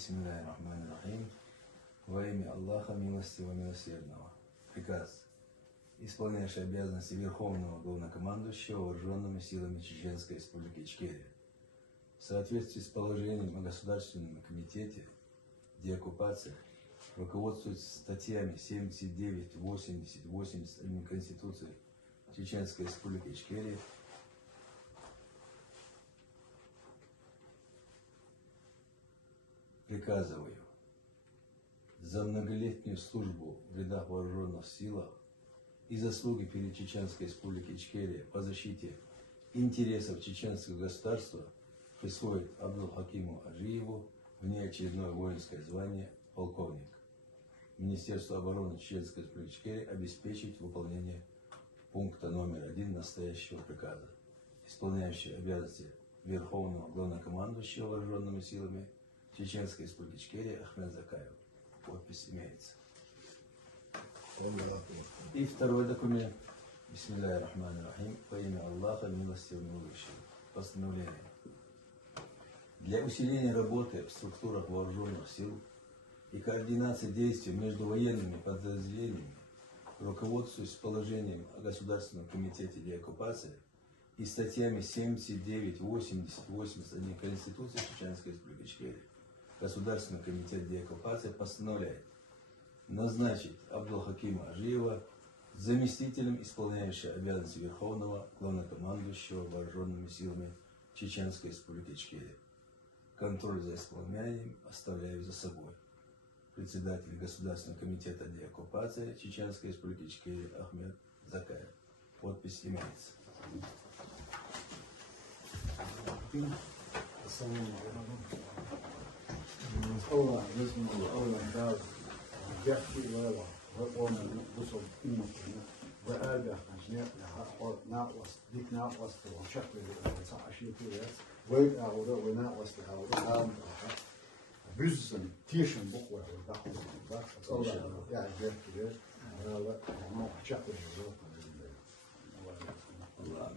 Бисмиллахир-рахманир-рахим. Во имя Аллаха Милостивого Милосердного. Приказ, исполняющий обязанности Верховного Главнокомандующего Вооруженными силами Чеченской Республики Ичкерия. В соответствии с положением о Государственном комитете деоккупации, руководствуясь статьями 79, 80, 81 Конституции Чеченской Республики Ичкерия, приказываю за многолетнюю службу в рядах вооруженных сил и заслуги перед Чеченской Республикой Ичкерия по защите интересов чеченского государства присвоить Абдулхакиму Ажиеву внеочередное воинское звание полковник. Министерство обороны Чеченской Республики Ичкерия обеспечить выполнение пункта номер 1 настоящего приказа. Исполняющий обязанности Верховного Главнокомандующего Вооруженными силами Чеченской Республики Ичкерия Ахмед Закаев. Подпись имеется. И второй документ. Бисмиллахир-рахманир-рахим. Во имя Аллаха Милостивого Милующего. Постановление. Для усиления работы в структурах вооруженных сил и координации действий между военными подразделениями, руководствуясь положением о Государственном комитете деоккупации и статьями 79, 80, 81 Конституции Чеченской Республики Ичкерия, Государственный комитет деоккупации постановляет назначить Абдулхакима Ажиева заместителем исполняющего обязанности Верховного Главнокомандующего Вооруженными силами Чеченской Республики Ичкерия. Контроль за исполнением оставляю за собой. Председатель Государственного комитета деоккупации Чеченской Республики Ичкерия Ахмед Закаев. Подпись имеется. Allah Resulü Allah gerçi var ve onun bu son ümmetine ve elbette ناقص ديك ناقص وشكل عشية ويك أودا وناقص أودا هام بزن تيشن بقوة والبحر الله يعني gerçi ولا ما شكل Allah,